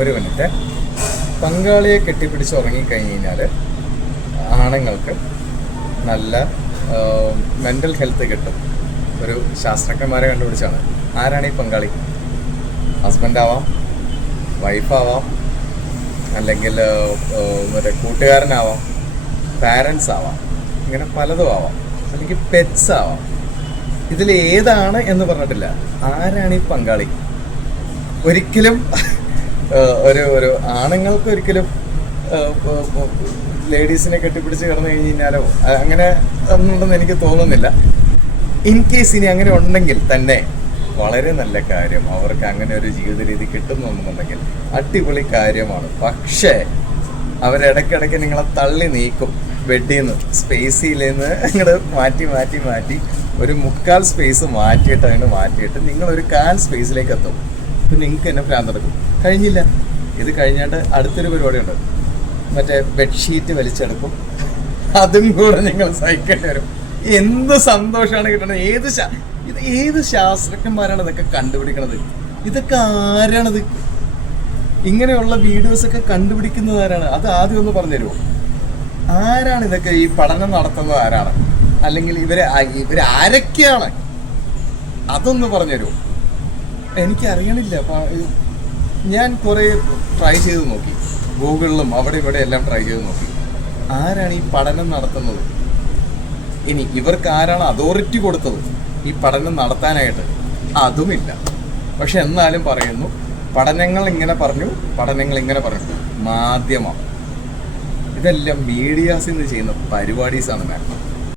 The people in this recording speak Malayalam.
ഒരു മിനിറ്റ്. പങ്കാളിയെ കെട്ടിപ്പിടിച്ച് ഉറങ്ങിക്കഴിഞ്ഞ് കഴിഞ്ഞാൽ ആണുങ്ങൾക്ക് നല്ല മെൻ്റൽ ഹെൽത്ത് കിട്ടും. ഒരു ശാസ്ത്രജ്ഞന്മാരെ കണ്ടുപിടിച്ചാണ്. ആരാണ് ഈ പങ്കാളി? ഹസ്ബൻഡാവാം, വൈഫാവാം, അല്ലെങ്കിൽ മറ്റേ കൂട്ടുകാരനാവാം, പാരൻസ് ആവാം, ഇങ്ങനെ പലതും ആവാം, അല്ലെങ്കിൽ പെറ്റ്സ് ആവാം. ഇതിൽ ഏതാണ് എന്ന് പറഞ്ഞിട്ടില്ല. ആരാണ് ഈ പങ്കാളി? ഒരിക്കലും ഒരു ആണുങ്ങൾക്ക് ഒരിക്കലും ലേഡീസിനെ കെട്ടിപ്പിടിച്ച് കിടന്നു കഴിഞ്ഞ് കഴിഞ്ഞാലോ അങ്ങനെ ഒന്നുണ്ടെന്ന് എനിക്ക് തോന്നുന്നില്ല. ഇൻ കേസ് ഇനി അങ്ങനെ ഉണ്ടെങ്കിൽ തന്നെ വളരെ നല്ല കാര്യം. അവർക്ക് അങ്ങനെ ഒരു ജീവിത രീതി കിട്ടുന്നുണ്ടെന്നുണ്ടെങ്കിൽ അടിപൊളി കാര്യമാണ്. പക്ഷേ അവരിടയ്ക്കിടയ്ക്ക് നിങ്ങളെ തള്ളി നീക്കും. ബെഡിൽ നിന്ന്, സ്പേസിൽ നിന്ന് അങ്ങോട്ട് മാറ്റി ഒരു 1/4 സ്പേസ് മാറ്റിയിട്ട് നിങ്ങളൊരു 1/4 സ്പേസിലേക്ക് എത്തും. അപ്പം നിങ്ങൾക്ക് എന്നെ ഭ്രാന്തെടുക്കും. കഴിഞ്ഞില്ല. ഇത് കഴിഞ്ഞാണ്ട് അടുത്തൊരു പരിപാടിയുണ്ട്. മറ്റേ ബെഡ്ഷീറ്റ് വലിച്ചെടുക്കും. അതും കൂടെ നിങ്ങൾ സഹിക്കേണ്ടി വരും. എന്ത് സന്തോഷമാണ് കിട്ടുന്നത്! ഏത് ശാസ്ത്രജ്ഞന്മാരാണ് ഇതൊക്കെ കണ്ടുപിടിക്കണത്? ഇതൊക്കെ ആരാണത്? ഇങ്ങനെയുള്ള വീഡിയോസൊക്കെ കണ്ടുപിടിക്കുന്നത് ആരാണ്? അത് ആദ്യം ഒന്ന് പറഞ്ഞു തരുമോ? ആരാണ് ഇതൊക്കെ ഈ പഠനം നടത്തുന്നത്? ആരാണ്? അല്ലെങ്കിൽ ഇവരാരൊക്കെയാണ്? അതൊന്ന് പറഞ്ഞു തരുമോ? എനിക്കറിയണില്ല. ഞാൻ കുറേ ട്രൈ ചെയ്ത് നോക്കി, ഗൂഗിളിലും അവിടെ ഇവിടെ എല്ലാം ട്രൈ ചെയ്ത് നോക്കി. ആരാണ് ഈ പഠനം നടത്തുന്നത്? ഇനി ഇവർക്ക് ആരാണ് അതോറിറ്റി കൊടുത്തത് ഈ പഠനം നടത്താനായിട്ട്? അതുമില്ല. പക്ഷെ എന്നാലും പറയുന്നു, പഠനങ്ങൾ ഇങ്ങനെ പറഞ്ഞു. മാധ്യമം ഇതെല്ലാം മീഡിയാസിൽ നിന്ന് ചെയ്യുന്ന പരിപാടീസാണ് മാം.